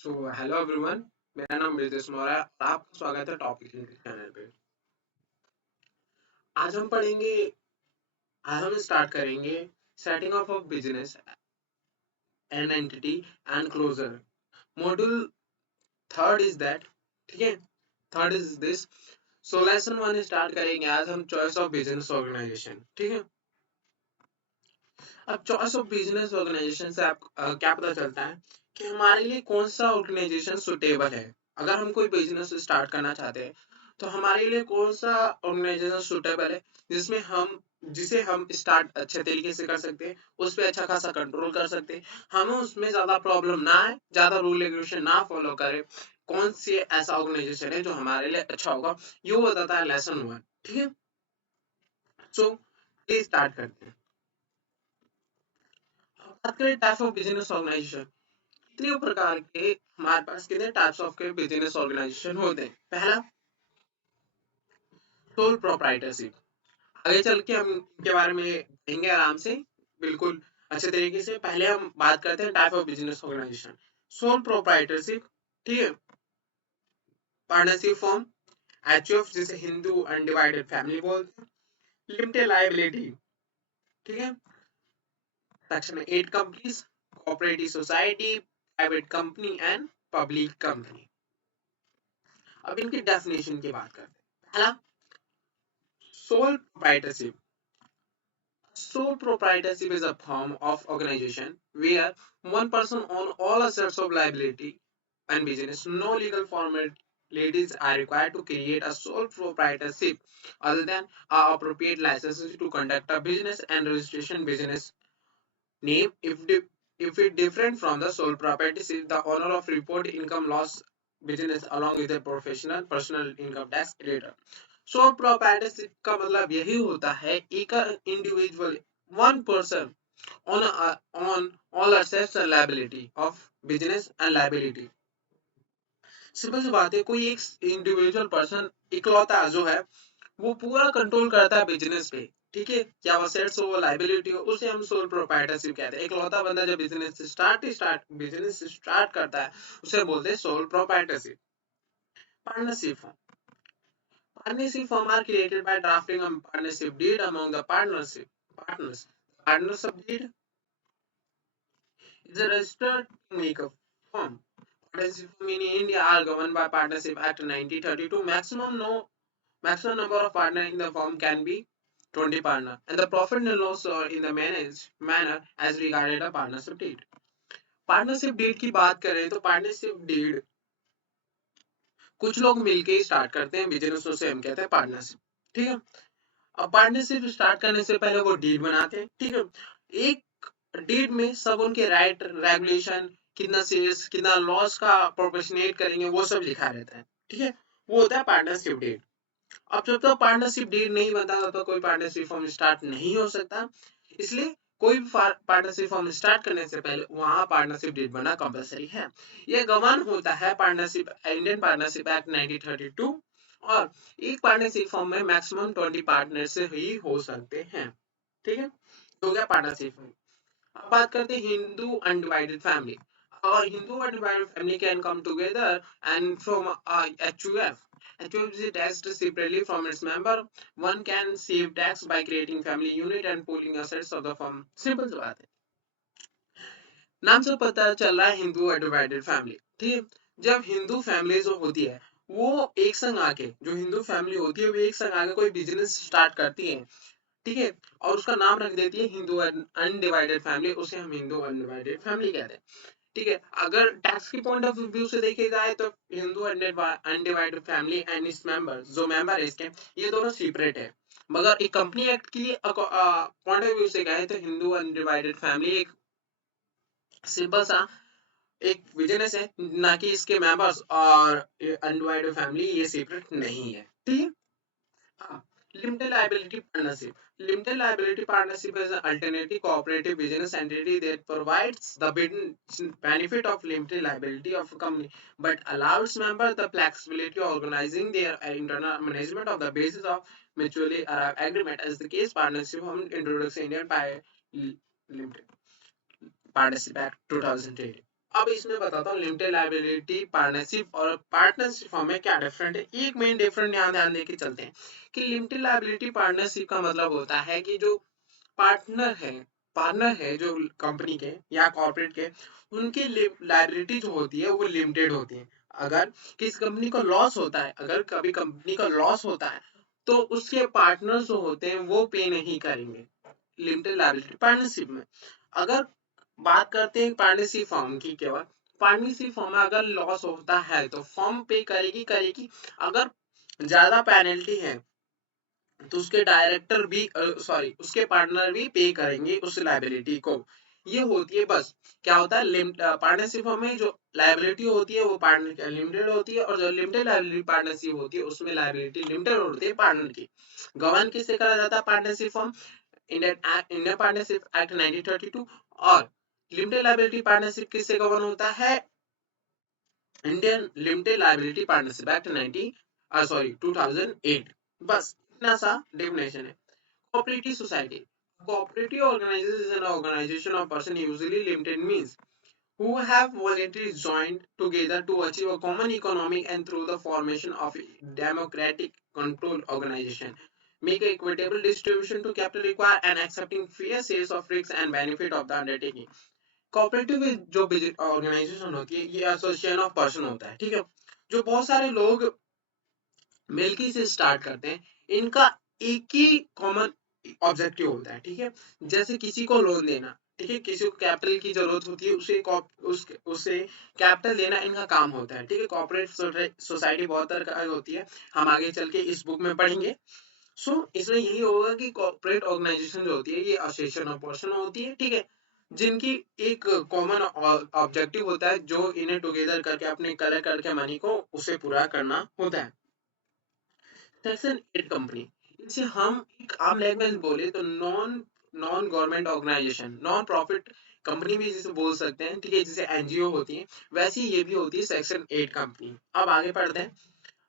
So hello everyone, मेरा नाम ब्रिजेश मौर्य है और आपका स्वागत है टॉपिक इंग्लिश चैनल पे। आज हम पढ़ेंगे आज हम स्टार्ट करेंगे setting of a business an entity and closure. Module third is that, ठीक है। Third is this. So lesson one start करेंगे आज हम चॉइस ऑफ बिजनेस ऑर्गेनाइजेशन, ठीक है। अब चॉइस ऑफ बिजनेस ऑर्गेनाइजेशन से आप क्या पता चलता है कि हमारे लिए कौन सा ऑर्गेनाइजेशन सुटेबल है। अगर हम कोई बिजनेस स्टार्ट करना चाहते हैं तो हमारे लिए कौन सा ऑर्गेनाइजेशन सुटेबल है जिसे हम स्टार्ट अच्छे तरीके से कर सकते हैं, उस पर अच्छा खासा कंट्रोल कर सकते हैं, हमें उसमें ज्यादा प्रॉब्लम ना आए, ज्यादा रूल रेगुलेशन ना फॉलो करे। कौन सी ऐसा ऑर्गेनाइजेशन है जो हमारे लिए अच्छा होगा, ये बताता है लेसन वन, ठीक है। सो प्लीज स्टार्ट करते हैं। बात करें टाइप ऑफ बिजनेस ऑर्गेनाइजेशन, कितने प्रकार के हमारे पास कितने टाइप्स ऑफ के बिजनेस ऑर्गेनाइजेशन होते हैं। पहला, सोल प्रोप्राइटरशिप। आगे चल के हम इनके बारे में कहेंगे आराम से, बिल्कुल अच्छे तरीके से। पहले हम बात करते हैं type of business organization. Sole proprietorship, ठीक है। पार्टनरशिप फॉर्म, एचयूएफ जिसे हिंदू अनडिवाइडेड फैमिली बोलते हैं। लिमिटेड लायबिलिटी, ठीक है। Section 8 companies, cooperative society, private company and public company. अब इनकी डेफिनेशन की बात करते हैं। पहला, sole proprietorship. Sole proprietorship is a form of organization where one person owns all assets of liability and business. No legal formalities are required to create a sole proprietorship other than appropriate licenses to conduct a business and registration business name. If it different from the sole proprietorship, the owner of report income loss business along with a professional personal income tax later. So proprietorship का मतलब यही होता है एक individual, one person on on all assets and liability of business and liability. Simple सी बात है, कोई एक इंडिविजुअल पर्सन इकलौता जो है वो पूरा कंट्रोल करता है बिजनेस पे, ठीक है। क्या वो असेट्स हो, वो लायबिलिटी हो, उसे हम सोल प्रोप्राइटरशिप कहते हैं। इकलौता बंदा जब बिजनेस स्टार्ट करता है उसे बोलते हैं sole proprietorship. Partnership, partnership firm are created by drafting a partnership deed among the partners. Partnership deed is a registered make-up firm. Partnership firm in India are governed by Partnership Act 1932. Maximum number of partners in the firm can be 20 partners, and the profit and loss are in the managed manner as regarded a partnership deed. Partnership deed की बात करें तो partnership deed कुछ लोग मिलके start करते हैं business, उसे हम कहते हैं पार्टनरशिप, ठीक है। अब पार्टनरशिप स्टार्ट करने से पहले वो डीड बनाते हैं, ठीक है। एक डीड में सब उनके राइट रेगुलेशन, कितना सेल्स कितना लॉस का प्रोपोर्शनेट करेंगे, वो सब लिखा रहता है, ठीक है। वो होता है पार्टनरशिप डीड। अब जब तक पार्टनरशिप डीड नहीं बनता तब तक कोई पार्टनरशिप फॉर्म स्टार्ट नहीं हो सकता। इसलिए कोई भी पार्टनरशिप फॉर्म स्टार्ट करने से पहले वहां पार्टनरशिप डीड बनना कंपलसरी है। यह गवर्न होता है पार्टनरशिप इंडियन पार्टनरशिप एक्ट 1932। और एक पार्टनरशिप फॉर्म में मैक्सिमम 20 पार्टनर से ही हो सकते हैं, ठीक है। हो गया पार्टनरशिप फॉर्म। अब बात करते हैं हिंदू अनडिवाइडेड फैमिली। और Hindu undivided family can come together and from HUF. HUF is taxed separately from its member. One can save tax by creating family unit and pooling assets of the firm. Simple सी बात है, नाम से पता चल रहा है हिंदू अनडिवाइडेड फैमिली, ठीक है। जब हिंदू फैमिली जो होती है वो एक संग आके, जो हिंदू फैमिली होती है वो एक संग आके कोई बिजनेस स्टार्ट करती है, ठीक है। और उसका नाम रख देती है हिंदू अनडिवाइडेड फैमिली, उसे हम हिंदू अनडिवाइडेड फैमिली कहते हैं, ठीक है। अगर टैक्स की पॉइंट ऑफ व्यू से देखे जाए तो Hindu undivided family and its member, जो मेंबर है इसके, ये दोनों सेपरेट है। मगर एक कंपनी एक्ट की पॉइंट ऑफ व्यू से कहे तो हिंदू अनडिवाइडेड फैमिली एक सिंपल सा एक बिजनेस है, ना कि इसके मेंबर्स और अनडिवाइडेड फैमिली ये सेपरेट नहीं है, ठीक है। हाँ, limited liability partnership. Limited liability partnership is an alternative cooperative business entity that provides the benefit of limited liability of a company, but allows members the flexibility of organizing their internal management of the basis of mutually agreement, as the case partnership introduced Indian by Limited Partnership Act 2008. अब इसमें बताता हूँ limited liability partnership और partnership form में क्या different है। एक main different यहाँ ध्यान देके चलते हैं कि लिमिटेड लायबिलिटी पार्टनरशिप का मतलब होता है कि जो पार्टनर है पार्टनर है जो कंपनी के या कॉर्पोरेट के, उनकी लायबिलिटी जो होती है वो लिमिटेड होती है। अगर किस कंपनी को लॉस होता है, अगर कभी कंपनी का लॉस होता है, तो उसके पार्टनर जो होते हैं वो पे नहीं करेंगे लिमिटेड लायबिलिटी पार्टनरशिप में। अगर बात करते हैं पार्टनरशिप फर्म की, केवल पार्टनरशिप फर्म में अगर लॉस होता है तो फर्म पे करेगी करेगी। अगर ज्यादा पेनल्टी है तो उसके डायरेक्टर भी सॉरी उसके पार्टनर भी पे करेंगे उस लाइबिलिटी को। ये होती है बस। क्या होता है पार्टनरशिप में जो लाइबिलिटी होती है वो पार्टनर लिमिटेड होती है, और जो लिमिटेड लाइबिलिटी पार्टनरशिप होती है उसमें लाइबिलिटी लिमिटेड होती है पार्टनर की। गवर्न किससे करा जाता है partnership form? Indian partnership act 1932। और लिमिटेड लाइबिलिटी पार्टनरशिप किससे गवर्न होता है? Indian limited liability partnership act 2008। बस इतना सा डेफिनेशन है। Cooperative society. Cooperative organization is an organization of person, usually limited means, who have voluntarily joined together to achieve a common economic and through the formation of a democratic control organization. Make a equitable distribution to capital require and accepting fair shares of risks and benefit of the undertaking. Cooperative जो organisation होती है ये association of person होता है, ठीक है, जो बहुत सारे लोग मिलके से स्टार्ट करते हैं। इनका एक ही कॉमन ऑब्जेक्टिव होता है, ठीक है। जैसे किसी को लोन देना, ठीक है, किसी को कैपिटल की जरूरत होती है, उसे कैपिटल देना इनका काम होता है, ठीक है। कॉर्पोरेट सोसाइटी बहुत तरह की होती है, हम आगे चल के इस बुक में पढ़ेंगे। इसमें यही होगा कि कॉर्पोरेट ऑर्गेनाइजेशन जो होती है ये एसोसिएशन ऑफ पर्सन होती है, ठीक है, जिनकी एक कॉमन ऑब्जेक्टिव होता है जो इन्हें टुगेदर करके अपने कलेक्ट करके मनी को उसे पूरा करना होता है। सेक्शन 8 कंपनी, इसे हम एक आम लैंग्वेज में बोले तो non non government organization, non profit company भी जिसे बोल सकते हैं, ठीक है, जैसे एनजीओ होती है वैसी ये भी होती है सेक्शन 8 कंपनी। अब आगे पढ़ते हैं।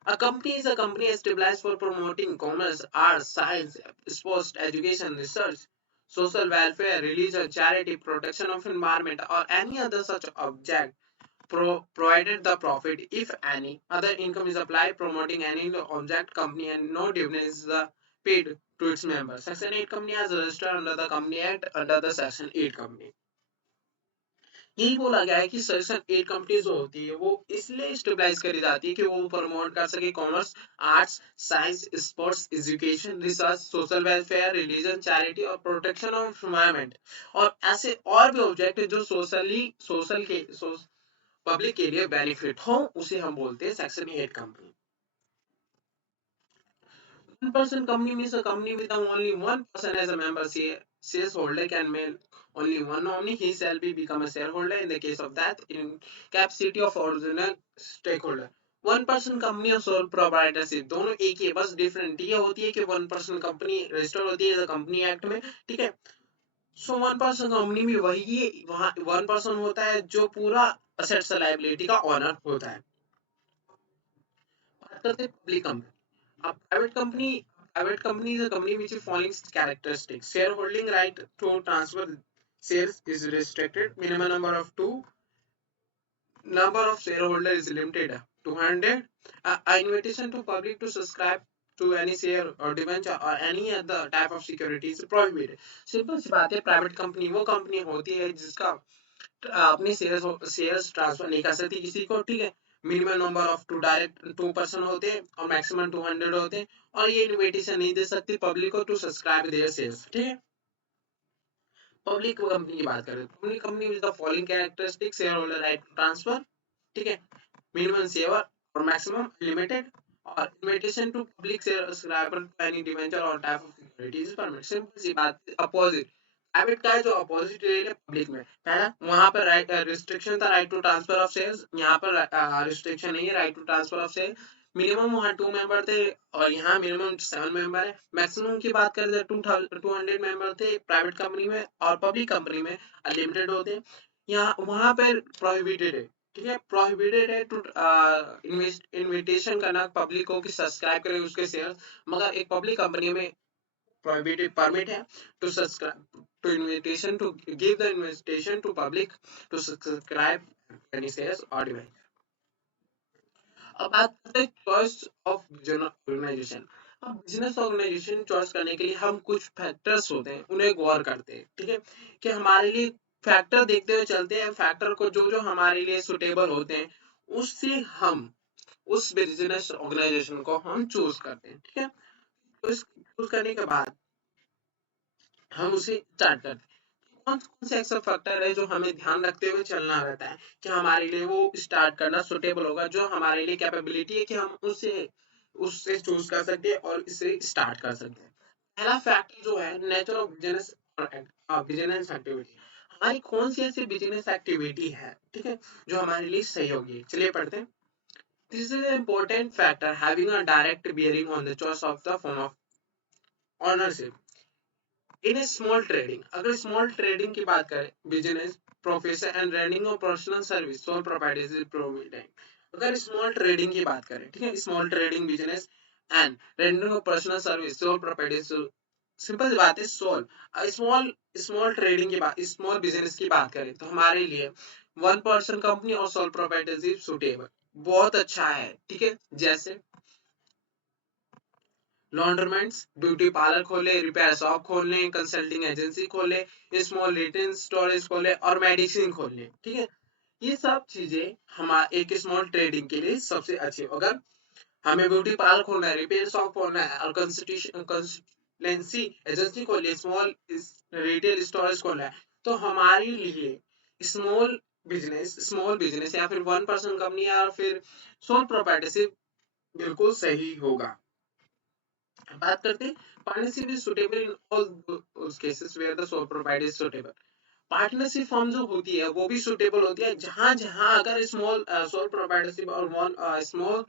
A company is a company established for promoting commerce, arts, science, sports, education, research, social welfare, religion, charity, protection of environment, or any other such object, provided the profit, if any, other income is applied promoting any object company and no dividend is paid to its members. Section 8 company as registered under the Company Act under the Section 8 company. यही बोला गया है कि section 8 company जो होती है वो इसलिए स्टेबलाइज करी जाती है कि वो प्रमोट कर सके commerce, arts, science, sports, education, research, social welfare, religion, charity और प्रोटेक्शन ऑफ एनवायरनमेंट, और ऐसे और भी ऑब्जेक्ट जो पब्लिक के लिए बेनिफिट हो, उसे हम बोलते हैं section 8 company. One person company means a company with only one person as a member. Shareholder can make only one nominee. He shall be become a shareholder in the case of that in capacity of original stakeholder. One person company और sole proprietorship दोनों एक ही है, बस different ये होती है कि one person company register होती है कंपनी एक्ट में, ठीक है। वन पर्सन कंपनी में वही वहां वन पर्सन होता है जो पूरा असेट्स लायबिलिटी का ऑनर होता है। बात करते हैं public company. A private company is a company which is following characteristics. Shareholding right to transfer shares is restricted. Minimum number of shareholder is limited 200. Invitation to public to subscribe to any share or debenture or any other type of security is prohibited. Simple सी बात है, private company वो company होती है जिसका अपने shares transfer नहीं कर सकती किसी को, ठीक है। Minimum number of two person होते हैं और मैक्सिमम 200 होते हैं, और ये इनविटेशन नहीं दे सकती पब्लिक को टू सब्सक्राइब देयर शेयर्स, ठीक है। पब्लिक कंपनी की बात करें, public company with the following characteristics: shareholder right to transfer, ठीक है, मिनिमम शेयर और मैक्सिमम लिमिटेड, और invitation to public subscriber to any debenture और type of securities permit. Simple सी बात, अपोजिट प्राइवेट का है जो अपोजिट है पब्लिक में। पहला वहां पर राइट रिस्ट्रिक्शन था right to transfer of shares, यहाँ पर रिस्ट्रिक्शन नहीं है right to transfer of share. Minimum वहाँ 2 मेंबर थे और यहाँ मिनिमम 7 मेंबर है। मैक्सिमम की बात करें तो 200 मेंबर थे प्राइवेट कंपनी में, और पब्लिक कंपनी में अनलिमिटेड होते हैं। यहाँ वहां पर प्रोहिबिटेड है, ठीक है, प्रोहिबिटेड है टू इन्विटेशन करना पब्लिक को कि सब्सक्राइब करे उसके शेयर, मगर एक पब्लिक कंपनी में prohibited permit है to subscribe to invitation to give the invitation to public to subscribe premises or device. अब बात करते हैं चॉइस ऑफ ऑर्गेनाइजेशन। अब बिजनेस ऑर्गेनाइजेशन चॉइस करने के लिए हम कुछ फैक्टर्स होते हैं उन्हें गौर करते हैं, ठीक है, कि हमारे लिए फैक्टर देखते हुए चलते हैं, फैक्टर को जो जो हमारे लिए सुटेबल होते हैं उससे हम उस बिजनेस ऑर्गेनाइजेशन को हम चूज करते हैं, ठीक है। तो इस चूज करने के बाद हम उसे स्टार्ट करते हैं। कौन कौन से ऐसा फैक्टर है जो हमें ध्यान रखते हुए चलना रहता है कि हमारे लिए वो स्टार्ट करना सुटेबल होगा, जो हमारे लिए कैपेबिलिटी है कि हम उसे उससे चूज कर सकते हैं और इसे स्टार्ट कर सकते हैं। पहला फैक्टर जो है nature of business, business activity. हमारी कौन सी ऐसी बिजनेस एक्टिविटी है, ठीक है, जो हमारे लिए सही होगी। चलिए पढ़ते हैं। This is an important factor having a direct bearing on the choice of the form of ownership in small trading. अगर स्मॉल ट्रेडिंग की बात करें, business profession and running of personal service sole proprietorship provident. अगर small trading की बात करें, ठीक है, small trading business and running of personal service sole proprietorship, simple सी बात है सोल। स्मॉल स्मॉल ट्रेडिंग की बात, स्मॉल बिजनेस की बात करें तो हमारे लिए वन पर्सन कंपनी और सोल प्रोप्राइटरशिप सुटेबल बहुत अच्छा है, ठीक है। जैसे लॉन्ड्रमेंट्स, ब्यूटी पार्लर खोले, रिपेयर शॉप खोल लें, कंसल्टिंग एजेंसी खोले, स्मॉल रिटेल स्टोरेज खोले और मेडिसिन खोल लें, ठीक है। ये सब चीजें हमारे एक स्मॉल ट्रेडिंग के लिए सबसे अच्छी। अगर हमें ब्यूटी पार्लर खोलना है, रिपेयर शॉप खोलना है और कंसल्टेंसी एजेंसी खोलनी है, स्मॉल रिटेल स्टोरेज खोलना है, तो हमारे लिए स्मॉल बिजनेस या फिर वन पर्सन कंपनी या फिर सोल प्रोप्राइटरशिप बिल्कुल सही होगा। बात करते हैं partnership is suitable in all cases where the sole provider is suitable. Partnership form जो होती है वो भी सुटेबल होती है जहां जहां अगर स्मॉल सोल प्रोवाइडरशिप और वन स्मॉल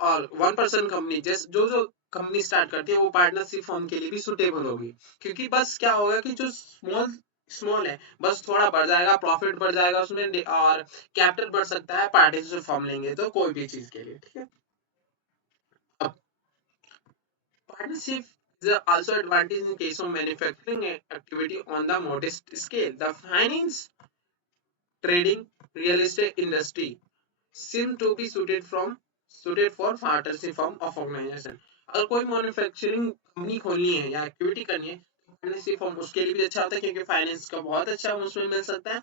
और वन पर्सन कंपनी जैसे जो जो कंपनी स्टार्ट करती है वो पार्टनरशिप फॉर्म के लिए भी सुटेबल होगी। क्योंकि बस क्या होगा कि जो स्मॉल स्मॉल है बस थोड़ा बढ़ जाएगा, प्रॉफिट बढ़ जाएगा उसमें और कैपिटल बढ़ सकता है पार्टनरशिप फॉर्म लेंगे तो कोई भी चीज के लिए, ठीक है। अब partnership is also advantage in case of manufacturing activity on the modest scale. The finance, trading, real estate industry seem to be suited for partnership form of organization. अगर कोई मैन्युफैक्चरिंग कंपनी खोलनी है या एक्टिविटी करनी है तो partnership form उसके लिए भी अच्छा होता है क्योंकि फाइनेंस का बहुत अच्छा उसमें मिल सकता है,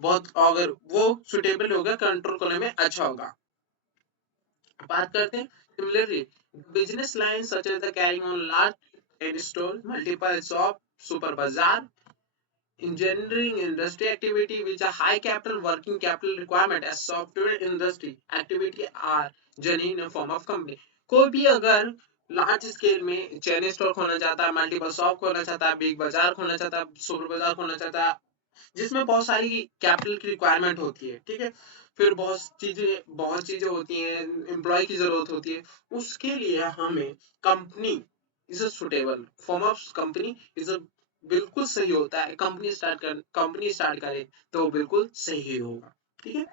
बहुत अगर वो सुटेबल होगा कंट्रोल करने में अच्छा होगा। बात करते हैं similarly business line such as the carrying on large trade store, multiple shop, super bazaar, engineering industry activity which are high capital working capital requirement as software industry activity are genuine in form of company। कोई भी अगर large scale में chain store खोलना चाहता है, multiple shop खोलना चाहता है, बिग बाजार खोलना चाहता है, सुपर बाजार खोलना चाहता है, जिसमें बहुत सारी कैपिटल की रिक्वायरमेंट होती है, ठीक है, फिर बहुत चीजें होती हैं, एम्प्लॉय की जरूरत होती है, उसके लिए हमें company is a suitable form of company is a बिल्कुल सही होता है। कंपनी स्टार्ट करे तो बिल्कुल सही होगा, ठीक है।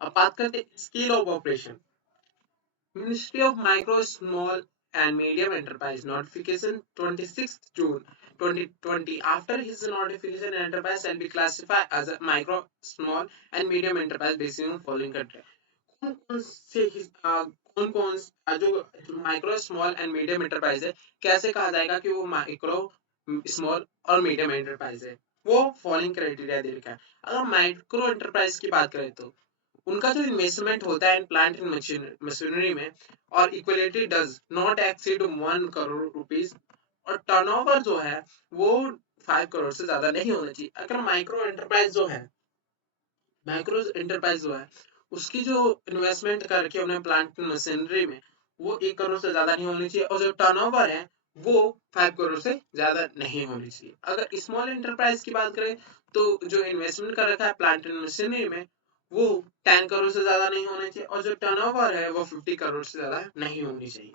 अब बात करते हैं scale of operation. Ministry of Micro, Small and Medium Enterprise notification 26th June 2020 after his notification enterprise shall be classified as a micro, small and medium enterprise based on following criteria। कौन कौन से कौन कौन जो micro small and medium enterprise है कैसे कहा जाएगा कि वो माइक्रो स्मॉल और मीडियम एंटरप्राइज है, वो फॉलोइंग क्राइटेरिया दे रखा है। अगर माइक्रो एंटरप्राइज की बात करें तो उनका जो इन्वेस्टमेंट होता है इन प्लांट एंड मशीनरी में और equality does not exceed 1 crore rupees और टर्नओवर जो है वो 5 करोड़ से ज्यादा नहीं होना चाहिए। अगर माइक्रो एंटरप्राइज जो है उसकी जो इन्वेस्टमेंट करके उन्हें प्लांट मशीनरी में वो 1 करोड़ से ज्यादा नहीं होनी चाहिए और जो टर्नओवर है वो 5 करोड़ से ज्यादा नहीं होनी चाहिए। अगर स्मॉल एंटरप्राइज की बात करें तो जो इन्वेस्टमेंट कर रखा है प्लांट एंड मशीनरी में वो 10 करोड़ से ज्यादा नहीं होने चाहिए और जो टर्नओवर है वो 50 करोड़ से ज्यादा नहीं होनी चाहिए।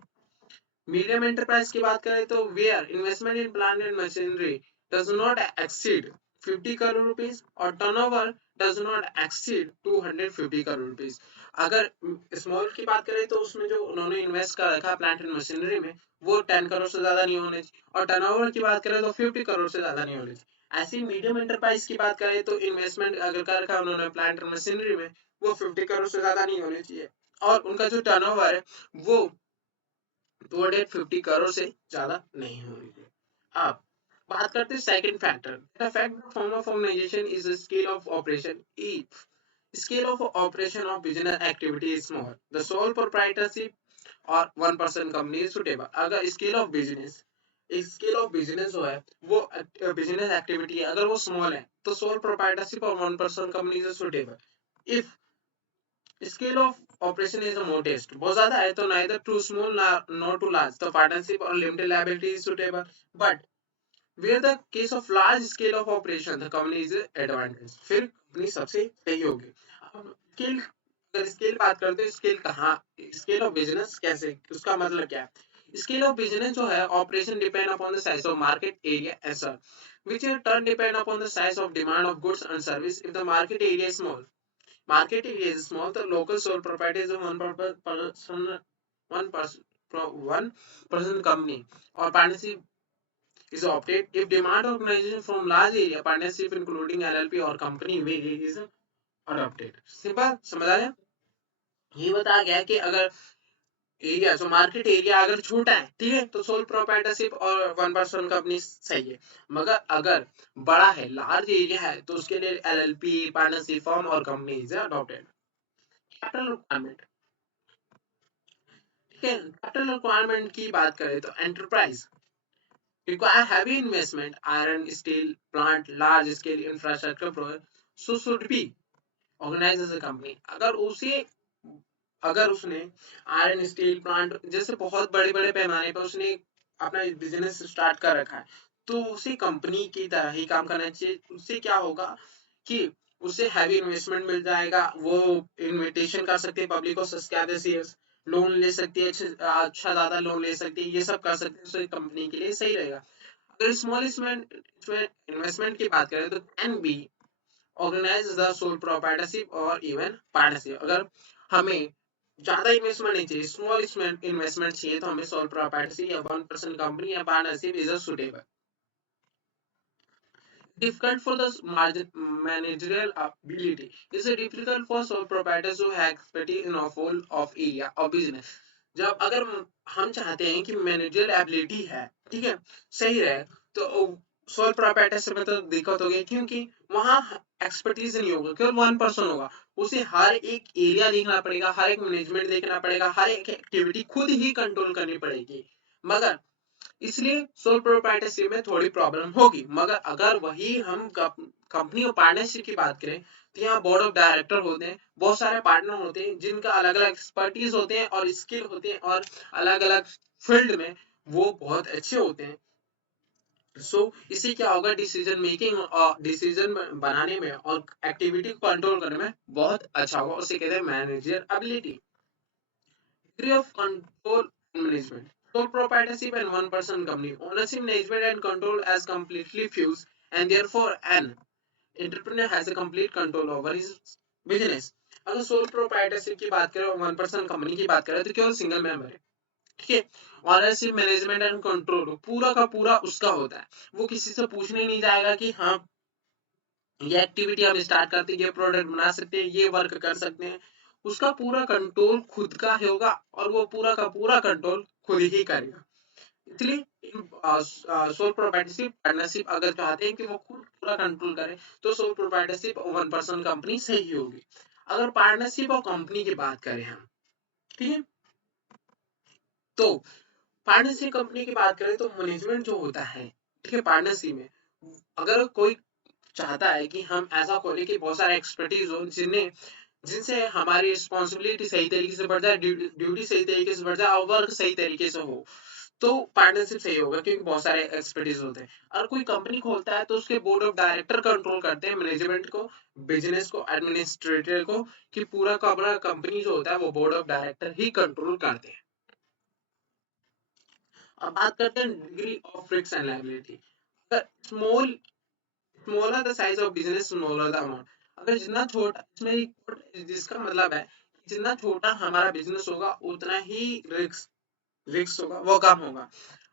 मीडियम एंटरप्राइज की बात करें तो where investment in plant and machinery does not exceed 50 crore rupees और turnover does not exceed 250 crore rupees. अगर स्मॉल की बात करें तो उसमें जो उन्होंने इन्वेस्ट कर रखा है प्लांट एंड मशीनरी में वो 10 करोड़ से ज्यादा नहीं होने चाहिए और टर्नओवर की बात करें तो 50 करोड़ से ज्यादा नहीं होने चाहिए। ऐसी मीडियम एंटरप्राइज की बात करें तो इन्वेस्टमेंट अगर कर रखा है उन्होंने प्लांट और मशीनरी में, वो 50 करोड़ से ज्यादा नहीं होने चाहिए, और उनका जो टर्नओवर है वो 250 करोड़ से ज्यादा नहीं होनी चाहिए। अब बात करते हैं second factor, the fact form of organization is the scale of operation. If scale of operation of business activity is small, the sole proprietorship और one person company is suitable। अगर scale of business, scale of business जो है वो business activity है, अगर वो small है तो सोल प्रोप्राइटरशिप और one person company is suitable. If scale of operation is modest, बहुत ज्यादा है तो neither too small not too large, तो पार्टनरशिप और limited liability is suitable. But where the case of large scale of operation the company is advantage, फिर company सबसे सही होगी। अब स्केल, अगर स्केल बात करते हैं स्केल कहाँ, स्केल ऑफ बिजनेस कैसे, उसका मतलब क्या है? स्केल ऑफ बिजनेस जो है operation depend upon the size of market area as such, which in turn depend upon the size of demand of goods and service। if the market area is small, the local sole proprietor is a one person company or partnership is opted if demand organization from large area partnership including LLP or company way is adopted। Simple समझ आया? ये बता गया कि अगर area जो market area अगर छोटा है, ठीक है, तो सोल प्रोप्राइटरशिप और वन पर्सन कंपनी सही है। मगर अगर बड़ा है, लार्ज एरिया है, तो उसके लिए LLP पार्टनरशिप फॉर्म और company is adopted. Capital requirement, ठीक है, कैपिटल रिक्वायरमेंट की बात करें तो enterprise require heavy investment, iron, steel, plant, large scale infrastructure project, so should be organized as a company। अगर उसने आयरन स्टील प्लांट जैसे बहुत बड़े बड़े पैमाने पर उसने अपना बिजनेस स्टार्ट कर रखा है, तो उसे कंपनी की तरह ही काम करना चाहिए। उससे क्या होगा कि उसे हैवी इन्वेस्टमेंट मिल जाएगा, वो इन्विटेशन कर सकते हैं पब्लिक को, सब्सक्राइब शेयर्स, लोन ले सकती है, अच्छा ज्यादा लोन ले सकती है, ये सब कर सकते हैं, तो कंपनी के लिए सही रहेगा। अगर स्मॉल इन्वेस्टमेंट की बात करें तो can be organize the sole proprietorship और इवन पार्टनरशिप। अगर हमें ज्यादा इन्वेस्टमेंट नहीं चाहिए, स्मॉल इन्वेस्टमेंट चाहिए, तो हमें सोल प्रोप्राइटरशिप या वन पर्सन कंपनी या partnership is suitable. difficult for the managerial ability is it difficult for sole proprietors who have expertise in a whole of area of business। जब अगर हम चाहते हैं कि मैनेजरियल एबिलिटी है, ठीक है, सही रहे, तो सोल प्रोप्राइटरशिप में तो दिक्कत होगी, क्योंकि वहां एक्सपर्टीज नहीं होगा, केवल वन पर्सन होगा, उसे हर एक एरिया देखना पड़ेगा, हर एक मैनेजमेंट देखना पड़ेगा, हर एक एक्टिविटी खुद ही कंट्रोल करनी पड़ेगी। मगर इसलिए सोल प्रोप्राइटरशिप में थोड़ी प्रॉब्लम होगी। मगर अगर वही हम कंपनी और पार्टनरशिप की बात करें तो यहाँ बोर्ड ऑफ डायरेक्टर होते हैं, बहुत सारे पार्टनर होते हैं जिनका अलग अलग एक्सपर्टीज होते हैं और स्किल होते हैं, और अलग अलग फील्ड में वो बहुत अच्छे होते हैं। इससे क्या होगा, डिसीजन मेकिंग और डिसीजन बनाने में और एक्टिविटी को कंट्रोल करने में बहुत अच्छा होगा, उसे कहते हैं manager ability. Degree of control and management, sole proprietorship and one person company, ownership, management and control as completely fused, and therefore an entrepreneur has a complete control over his business। अगर sole proprietorship की बात करें और one person company की बात करें तो केवल सिंगल मेंबर है, ठीक है, ऑनरशिप, मैनेजमेंट एंड कंट्रोल पूरा का पूरा उसका होता है। वो किसी से पूछने नहीं जाएगा कि हाँ ये एक्टिविटी हम स्टार्ट करते हैं, ये प्रोडक्ट बना सकते हैं, ये वर्क कर सकते हैं, उसका पूरा कंट्रोल खुद का होगा और वो पूरा का पूरा कंट्रोल खुद ही करेगा। इसलिए सोल प्रोप्राइटरशिप पार्टनरशिप अगर चाहते हैं कि वो खुद पूरा कंट्रोल करे तो sole proprietorship one person company सही होगी। अगर पार्टनरशिप और कंपनी की बात करें हम, ठीक है, तो पार्टनरशिप कंपनी की बात करें तो मैनेजमेंट जो होता है, ठीक है, पार्टनरशिप में अगर कोई चाहता है कि हम ऐसा खोले कि बहुत सारे एक्सपर्टीज हो जिन्हें जिनसे हमारी रिस्पॉन्सिबिलिटी सही तरीके से बढ़ जाए, ड्यूटी सही तरीके से बढ़ जाए और वर्क सही तरीके से हो, तो पार्टनरशिप सही होगा, क्योंकि बहुत सारे एक्सपर्टीज होते हैं। और कोई कंपनी खोलता है तो उसके बोर्ड ऑफ डायरेक्टर कंट्रोल करते हैं मैनेजमेंट को, बिजनेस को, एडमिनिस्ट्रेटर को, कि पूरा का पूरा कंपनी जो होता है वो बोर्ड ऑफ डायरेक्टर ही कंट्रोल करते हैं। अब बात करते हैं degree of risk and liability. अगर smaller the size of business, smaller the amount. अगर जितना छोटा, इसमें जिसका मतलब है जितना छोटा हमारा बिजनेस होगा उतना ही रिस्क होगा, वो कम होगा।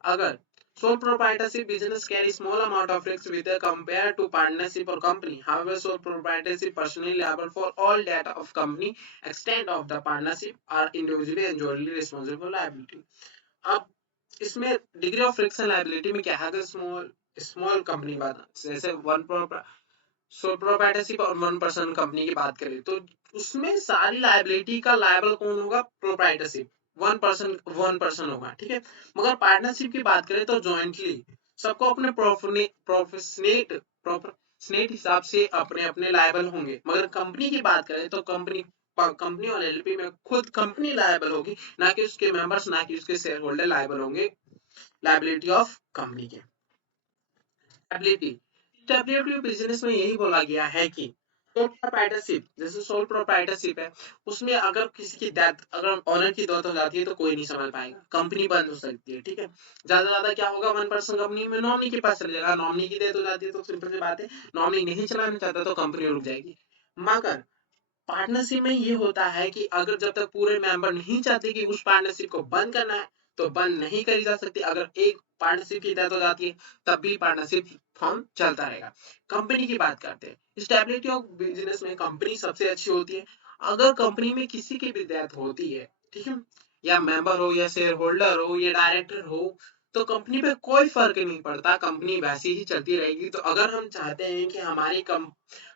अगर Sole proprietorship business carries small amount of risk with compared to partnership or company. However, sole proprietorship personally liable for all data of company, extent of the partnership are individually and jointly responsible for liability. अब इसमें degree of friction liability में क्या है, अगर small small company बात जैसे one soul proprietorship और one person company की बात करें तो उसमें सारी लाइबिलिटी का लायबल कौन होगा, प्रोप्राइटरशिप वन पर्सन होगा, ठीक है। मगर पार्टनरशिप की बात करें तो जॉइंटली सबको अपने प्रोफेशनेट हिसाब से अपने अपने लायबल होंगे। मगर कंपनी की बात करें तो कंपनी और एलपी में खुद कंपनी लायबल होगी, ना कि उसके मेंबर्स, ना कि उसके शेयर होल्डर लायबल होंगे लायबिलिटी ऑफ कंपनी के। एबिलिटी स्टेबिलिटी बिजनेस में यही बोला गया है कि सोल प्रोप्राइटरशिप, जैसे सोल प्रोप्राइटरशिप है उसमें अगर किसी की डेथ, अगर ऑनर की डेथ हो जाती है तो कोई नहीं संभाल पाएगा, कंपनी बंद हो सकती है, ठीक है। ज्यादा क्या होगा, वन पर्सन कंपनी में नॉमिनी के पास चले जाएगा, नॉमिनी की डेथ हो जाती है तो सिंपल सी बात है, नॉमिनी नहीं चलाना चाहता तो कंपनी रुक जाएगी। मगर पार्टनरशिप में ये होता है कि अगर जब तक पूरे मेंबर नहीं चाहते कि उस पार्टनरशिप को बंद करना है तो बंद नहीं करी जा सकती। अगर एक पार्टनरशिप की डेथ हो जाती है तब भी पार्टनरशिप फॉर्म चलता रहेगा। कंपनी की बात करते हैं, स्टेबिलिटी ऑफ बिजनेस में कंपनी सबसे अच्छी होती है। अगर कंपनी में किसी की भी डेथ होती है, ठीक है, या मेंबर हो या शेयर होल्डर हो या डायरेक्टर हो, तो कंपनी पे कोई फर्क नहीं पड़ता, कंपनी वैसी ही चलती रहेगी। तो अगर हम चाहते हैं कि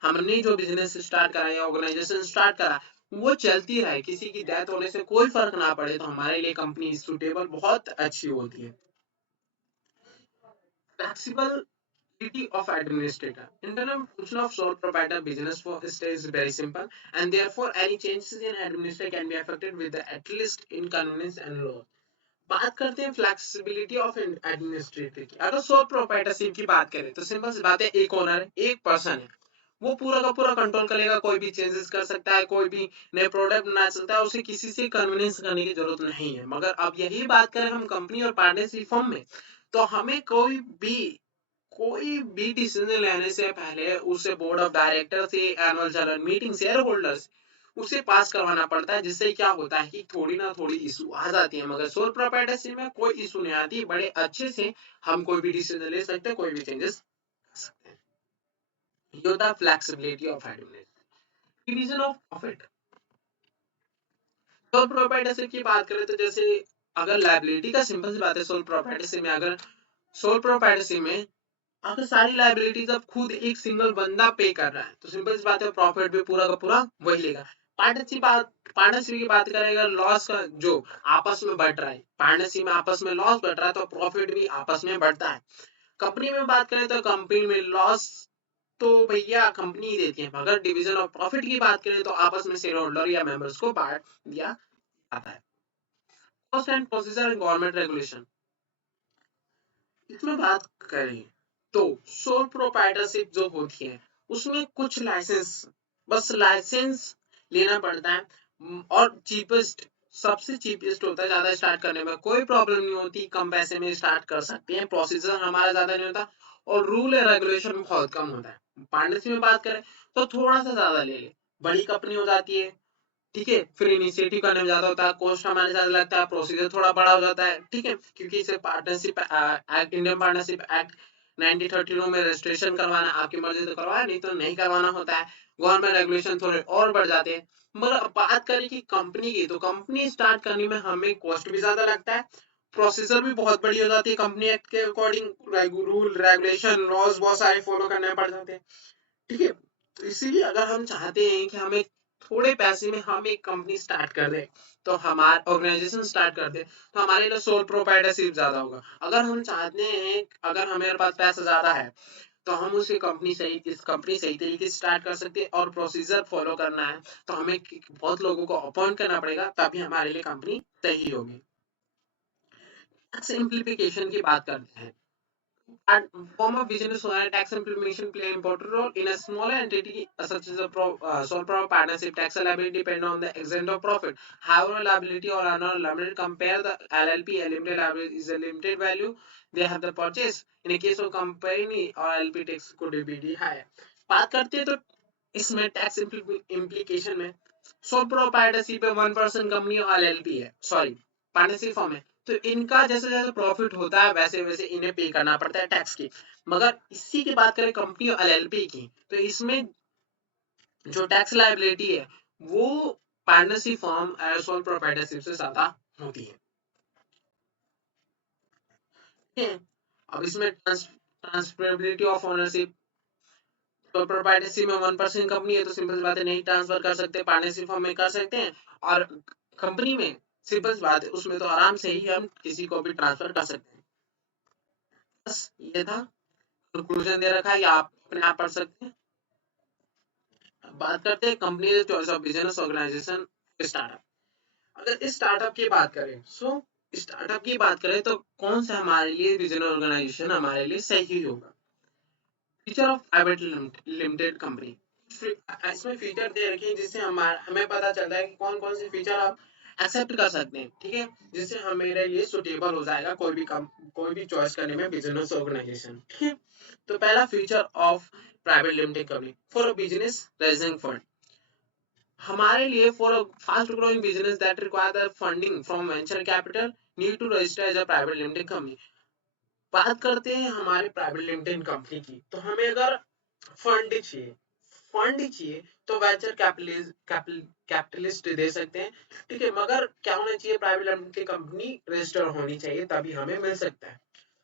हमने जो बिजनेस स्टार्ट करा या ऑर्गेनाइजेशन स्टार्ट करा वो चलती रहे, किसी की डेथ होने से कोई फर्क ना पड़े, तो हमारे लिए कंपनी सुटेबल बहुत अच्छी होती है। Flexibility of administrator. Internal function of sole proprietor business for is very simple, and therefore any changes in administrator can be affected with the at least inconvenience and loss. बात करते हैं flexibility of administrator की। अगर sole proprietorship की बात करें तो simple सी बात है, एक ओनर है, एक पर्सन है, वो पूरा का पूरा कंट्रोल करेगा, कोई भी चेंजेस कर सकता है, कोई भी नए प्रोडक्ट बना सकता है, उसे किसी से कन्वीनियंस करने की जरूरत नहीं है। मगर अब यही बात करें हम कंपनी और पार्टनरशिप फॉर्म में, तो हमें कोई भी डिसीजन लेने से पहले उसे बोर्ड ऑफ डायरेक्टर से, annual general meeting, share holders उसे पास करवाना पड़ता है, जिससे क्या होता है कि थोड़ी ना थोड़ी इशू आ जाती है। मगर सोल प्रोप्राइटरशिप में कोई इशू नहीं आती, बड़े अच्छे से हम कोई भी डिसीजन ले सकते हैं, कोई भी चेंजेस कर सकते हैं। ये होता है flexibility of administration. Division of profit. Sole proprietorship की बात करें तो जैसे अगर लायबिलिटी का सिंपल सी बात है, सोल प्रोप्राइटरशिप में अगर सारी लाइबिलिटीज अब खुद एक सिंगल बंदा पे कर रहा है तो सिंपल सी बात है, प्रॉफिट भी पूरा का पूरा वही लेगा। पार्टनरशिप की बात करें, अगर लॉस का जो आपस में बढ़ रहा है, पार्टनरशिप में आपस में लॉस बढ़ रहा है तो प्रॉफिट भी आपस में बढ़ता है। कंपनी में बात करें तो कंपनी में लॉस तो भैया कंपनी ही देती है, मगर डिवीजन ऑफ प्रॉफिट की बात करें तो आपस में शेयर होल्डर या मेंबर्स को बांट दिया जाता है। Cost and procedure and government regulation, इसमें बात करें तो सोल प्रोप्राइटरशिप जो होती है उसमें कुछ बस लाइसेंस लेना पड़ता है। और सबसे चीपेस्ट होता है, ज्यादा स्टार्ट करने में कोई प्रॉब्लम नहीं होती, कम पैसे में स्टार्ट कर सकते हैं, प्रोसीजर हमारा ज्यादा नहीं होता और रूल एंड रेगुलेशन बहुत कम होता है। पार्टनरशिप में बात करें तो थोड़ा सा ज्यादा ले ले, बड़ी कंपनी हो जाती है, ठीक है, फिर इनिशिएटिव करने में ज्यादा होता है, कॉस्ट हमारे ज्यादा लगता है, प्रोसीजर थोड़ा बड़ा हो जाता है, ठीक है, क्योंकि इसे partnership act, Indian partnership act 1932 में रजिस्ट्रेशन करवाना, आपकी मर्जी से करवाया, नहीं तो नहीं करवाना होता है। गवर्नमेंट रेगुलेशन थोड़े और बढ़ जाते हैं। मगर बात करें कि कंपनी की, तो कंपनी स्टार्ट करने में हमें कॉस्ट भी ज्यादा लगता है, प्रोसीजर भी बहुत बड़ी हो जाती है, कंपनी एक्ट के अकॉर्डिंग रूल रेगुलेशन लॉज बहुत सारे फॉलो करने पड़ जाते हैं, ठीक है। तो इसीलिए अगर हम चाहते हैं कि हमें थोड़े पैसे में हम एक कंपनी स्टार्ट कर दे, तो हमारा ऑर्गेनाइजेशन स्टार्ट कर दे, तो हमारे लिए सोल प्रोप्राइटरशिप ज्यादा होगा। अगर हम चाहते हैं, अगर हमारे पास पैसा ज्यादा है तो हम उसे कंपनी सही तरीके से स्टार्ट कर सकते हैं और प्रोसीजर फॉलो करना है तो हमें बहुत लोगों को अपॉइंट करना पड़ेगा, तभी हमारे लिए कंपनी सही होगी। सिंप्लीफिकेशन की बात करते हैं। And form of business or tax implementation play an important role in a smaller entity such as a sole prop partnership. Tax liability depend on the extent of profit. However, liability or another limited compare the LLP. A limited liability is a limited value they have the purchase. In a case of company or LLP tax could be higher. बात करते हैं तो इसमें tax implication में sole proprietorship पे one person company और LLP है, sorry partnership form है तो इनका जैसे जैसे प्रॉफिट होता है वैसे वैसे इन्हें पे करना पड़ता है टैक्स की। मगर इसी की बात करें कंपनी और एलएलपी की, तो इसमें जो टैक्स लायबिलिटी है वो पार्टनरशिप फॉर्म सोल प्रोप्राइटरशिप से ज्यादा होती है। ठीक है? अब इसमें ट्रांसफरेबिलिटी ऑफ ओनरशिप, तो प्रोप्राइटरशिप में 1% कंपनी है तो सिंपल बात है नहीं ट्रांसफर कर सकते, पार्टनरशिप फॉर्म में कर सकते हैं। और कंपनी में सिंपल बात है उसमें तो आराम से ही हम किसी को भी ट्रांसफर कर सकते हैं। बस ये था, कंक्लूजन दे रखा है, ये आप अपने आप पढ़ सकते हैं। बात करते हैं company choice of business organization startup. अगर इस स्टार्टअप की बात करें, स्टार्टअप की बात करें तो कौन सा हमारे लिए बिजनेस ऑर्गेनाइजेशन हमारे लिए सही होगा। Feature of private limited company, इसमें फीचर दे रखे हैं जिससे हमें पता चलता है कि कौन कौन से फीचर आप एक्सेप्ट कर सकते हैं। ठीक है, जिससे हमारे लिए सुटेबल हो जाएगा कोई भी चॉइस करने में बिजनेस ऑर्गेनाइजेशन। ठीक है, तो पहला feature of private limited company, for a business raising fund, हमारे लिए for a fast growing business that require the funding from venture capital need to register as a private limited company. बात करते हैं हमारे प्राइवेट लिमिटेड कंपनी की, तो हमें अगर फंड चाहिए तो वेंचर कैपिटलिस्ट दे सकते हैं। ठीक है, मगर क्या होना चाहिए, प्राइवेट लिमिटेड कंपनी रजिस्टर होनी चाहिए तभी हमें मिल सकता है।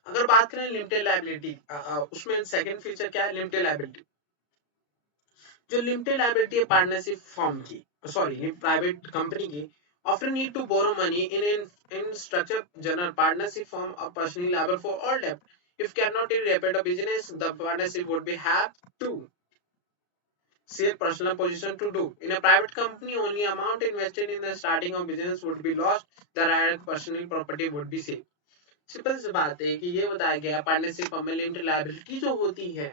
अगर बात करें लिमिटेड लायबिलिटी, उसमें सेकंड फीचर क्या है, लिमिटेड लायबिलिटी। जो लिमिटेड लायबिलिटी है पार्टनरशिप फॉर्म की, सॉरी प्राइवेट कंपनी की, often need to borrow money in structured general partnership form of personally liable for all debt. If cannot repay the business, the partnership would be have to share personal position to do. In a private company, only amount invested in the starting of business would be lost. The direct personal property would be saved. Simple सी बात है कि ये बताया गया partnership में limited liability जो होती है,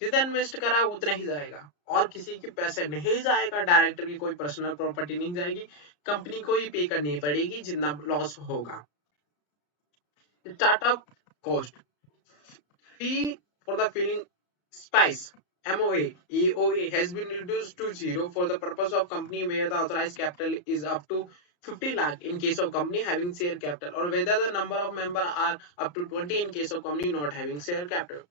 जितना इन्वेस्ट करा उतना ही जाएगा और किसी के पैसे नहीं जाएगा, डायरेक्टर की कोई पर्सनल प्रॉपर्टी नहीं जाएगी, कंपनी को ही पे करनी पड़ेगी जितना लॉस होगा। Startup cost, fee for the filling spice MOA EOA has been reduced to zero for the purpose of company where the authorized capital is up to 50 lakh in case of company having share capital, or whether the number of members are up to 20 in case of company not having share capital.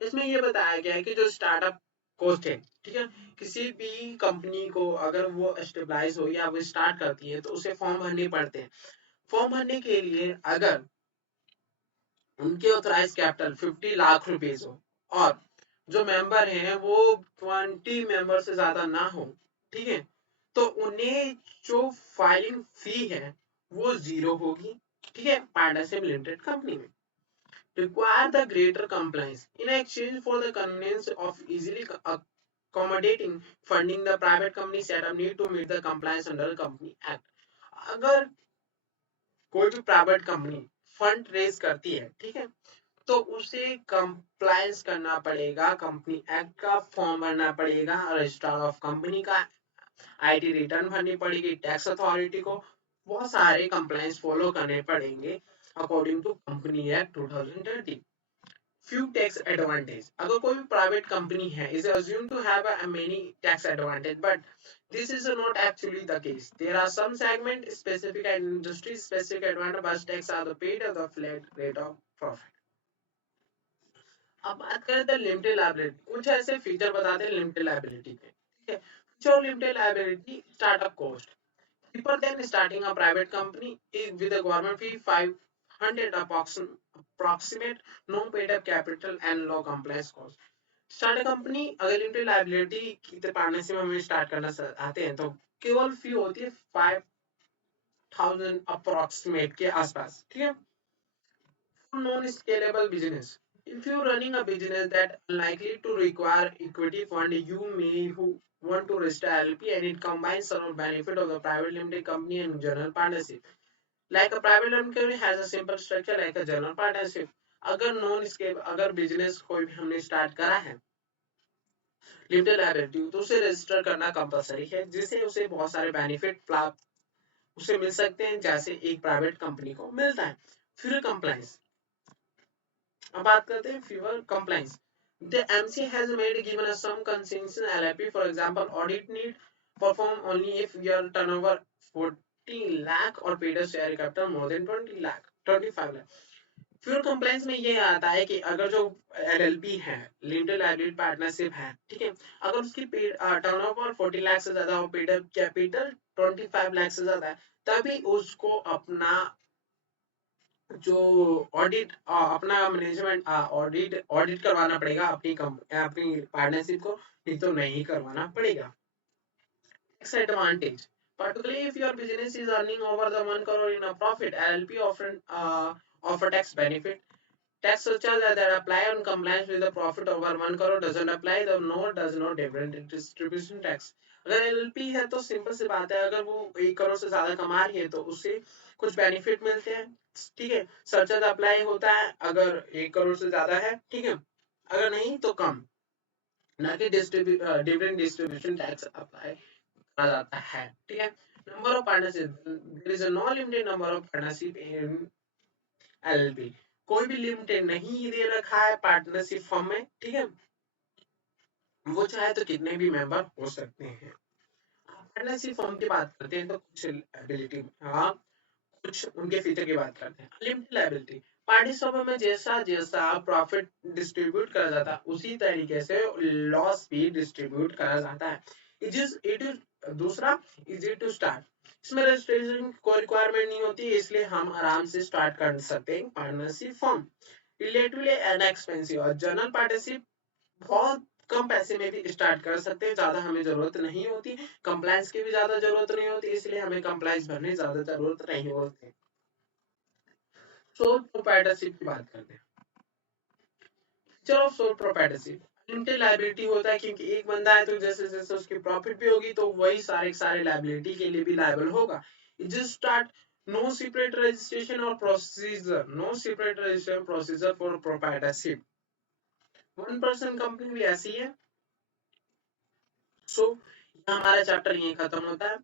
इसमें ये बताया गया है कि जो startup cost है, ठीक है, किसी भी कंपनी को अगर वो स्टेबलाइज हो या वो स्टार्ट करती है तो उसे फॉर्म भरने पड़ते हैं। फॉर्म भरने के लिए अगर उनके ऑथराइज कैपिटल 50 लाख रुपीस हो और जो मेंबर हैं वो 20 मेंबर से ज्यादा ना हो, ठीक है, तो उन्हें जो फाइलिंग फी है वो जीरो होगी। ठीक है, पार्टनरशिप लिमिटेड कंपनी में require the greater compliance in exchange for the convenience of easily accommodating funding, the private company setup need to meet the compliance under company act। अगर कोई भी प्राइवेट कंपनी फंड रेज करती है, ठीक है, तो उसे कंप्लायंस करना पड़ेगा, कंपनी एक्ट का फॉर्म भरना पड़ेगा, रजिस्ट्रार ऑफ कंपनी का आईटी रिटर्न भरनी पड़ेगी, टैक्स अथॉरिटी को बहुत सारे कंप्लायंस फॉलो करने पड़ेंगे according to company act 2013। Few tax advantage, अगर कोई भी प्राइवेट कंपनी है is assume to have a many tax advantage, but this is not actually the case. There are some segment specific and industry specific advantage, but tax are the paid at the flat rate of profit। अब बात करें तो limited liability, कुछ ऐसे feature बताते हैं limited liability के। ठीक है, feature limited liability, startup cost cheaper than starting a private company with a government fee 500 approximate, no paid up capital and low compliance cost। Start company अगर limited liability की partnership में हमें start करना चाहते हैं तो केवल फी होती है 5000 अप्रोक्सीमेट के आसपास। ठीक है, non-scalable business, if you're running a business that likely to require equity fund, you may want to register LP and it combines some benefit of the private limited company and general partnership। Like a private limited company has a simple structure like a general partnership। अगर non scale अगर business कोई भी हमने start करा है limited liability तो उसे register करना कंपलसरी है, जिससे उसे बहुत सारे बेनिफिट प्राप्त उसे मिल सकते हैं जैसे एक प्राइवेट कंपनी को मिलता है। फिर कंप्लायंस, अब बात करते हैं fever compliance। The MC has made given us some concession LLP, for example, audit need perform only if your turnover 40 lakh or paid a share capital more than 20 lakh। 25 lakh. फिर compliance में ये आता है कि अगर जो एलएलपी है, limited liability partnership है, ठीक है, अगर उसकी टर्नओवर 40 लाख से ज्यादा हो, पेड अप कैपिटल 25 लाख से ज्यादा है, तभी उसको अपना जो ऑडिट अपना मैनेजमेंट ऑडिट करवाना पड़ेगा अपनी पार्टनरशिप को, नहीं तो नहीं करवाना पड़ेगा। Tax advantage. Particularly if your business is earning over the 1 crore in a profit, LLP offer tax benefit. Tax surcharge that apply on compliance with the profit over 1 crore doesn't apply. The no does not dividend distribution tax. अगर LLP है तो simple सी बात है, अगर वो 1 करोड़ से ज्यादा कमा रही है तो उससे कुछ बेनिफिट मिलते हैं, ठीक है। सरचार्ज अप्लाई होता है अगर 1 करोड़ से ज्यादा है, ठीक है, अगर नहीं तो कम, ना कि डिविडेंड डिस्ट्रीब्यूशन टैक्स अप्लाई कहा जाता है, ठीक है। Number of partnership, there is no limited number of partnership in LLP. कोई भी लिमिटेड नहीं दे रखा है पार्टनरशिप फॉर्म में, ठीक है, वो चाहे तो कितने भी मेंबर हो सकते हैं। पार्टनरशिप फॉर्म की बात करते हैं तो कुछ एबिलिटी, हाँ, कुछ उनके फीचर की बात करते हैं। लिमिटेड लायबिलिटी, पार्टनरशिप में जैसा जैसा प्रॉफिट डिस्ट्रीब्यूट करा जाता है उसी तरीके से लॉस भी डिस्ट्रीब्यूट करा जाता है। इट इज दूसरा, इजी टू स्टार्ट, इसमें रजिस्ट्रेशन कोई रिक्वायरमेंट नहीं होती, इसलिए हम आराम से स्टार्ट कर सकते हैं पार्टनरशिप फॉर्म। रिलेटिवली इनएक्सपेंसिव, और जनरल पार्टनरशिप बहुत कम पैसे में भी स्टार्ट कर सकते हैं, ज्यादा हमें जरूरत नहीं होती, कंप्लायंस की भी ज्यादा जरूरत नहीं होती, इसलिए हमें कंप्लायंस भरने ज्यादा जरूरत नहीं होती। सोल प्रोप्राइटरशिप की बात करते हैं। चलो, सोल प्रोप्राइटरशिप लिमिटेड लायबिलिटी होता है, क्योंकि एक बंदा है तो जैसे जैसे उसकी प्रॉफिट भी होगी तो वही सारे सारे लायबिलिटी के लिए भी लायबल होगा। Just start, no separate registration और procedure, no separate registration procedure for proprietorship. 1% company भी ऐसी है। सो हमारा चैप्टर यहीं खत्म होता है।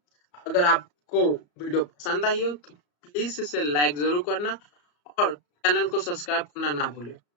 अगर आपको वीडियो पसंद आई हो तो प्लीज इसे लाइक जरूर करना और चैनल को सब्सक्राइब करना ना भूलें।